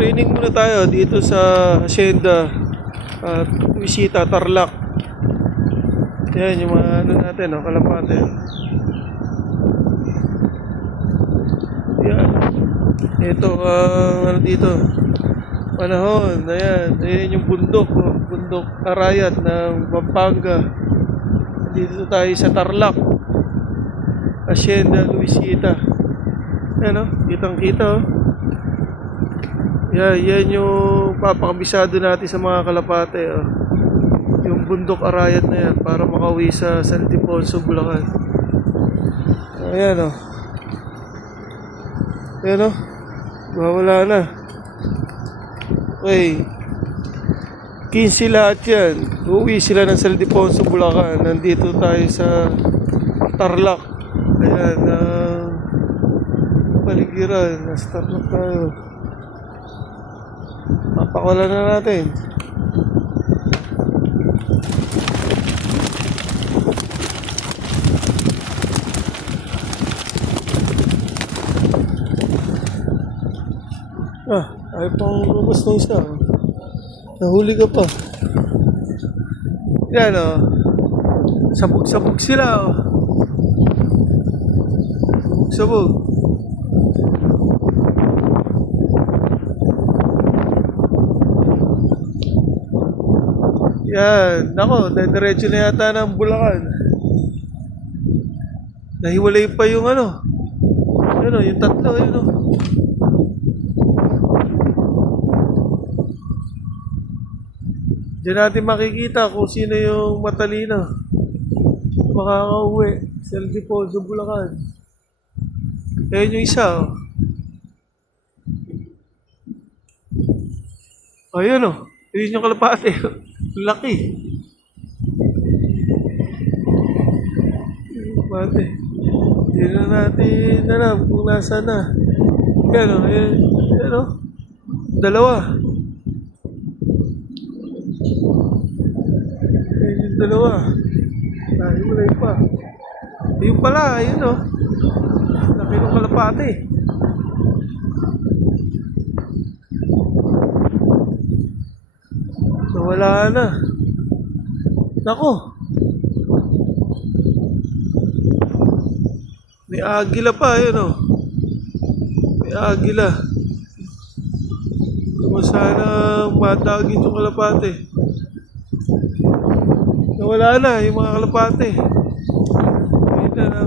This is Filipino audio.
Training muna tayo dito sa Hacienda at Bisita Tarlac. Yan yung mga ano natin, kalapate. Yan. Ito ano dito. Panahon. Ayan yung bundok, bundok Arayat ng Pampanga. Dito tayo sa Tarlac. Hacienda Luisita. Yan kitang-kita Yan yung papakabisado natin sa mga kalapate yung bundok Arayat na yan para makauwi sa San Ildefonso, Bulacan. Ayan wala na. Okay, 15 lahat yan. Uuwi sila ng San Ildefonso, Bulacan. Nandito tayo sa Tarlac. Ayan, paligiran. Nasa Tarlac tayo. Papakawalan na natin. Ayaw pang lumabas ng isa. Nahuli ka pa. Yan sabog-sabog sila Sabog. Yan, nako, diretso na yata ng Bulacan. Nahiwalay pa yung yung tatlo, Diyan natin makikita kung sino yung matalino. Makakauwi. San Ildefonso, Bulacan. Ayan yung isa, Ayan Ayan yung kalapate. Laki. Kalapate. Hindi na natin alam kung nasa na. Ayan dalawa. Ayan yung dalawa. Wala pa. Ayun pala, laki ng kalapate. So wala na. Nako. May agila pa, May agila. Kung sana matagin yung kalapate. Nawala na yung mga kalapate. Ito na,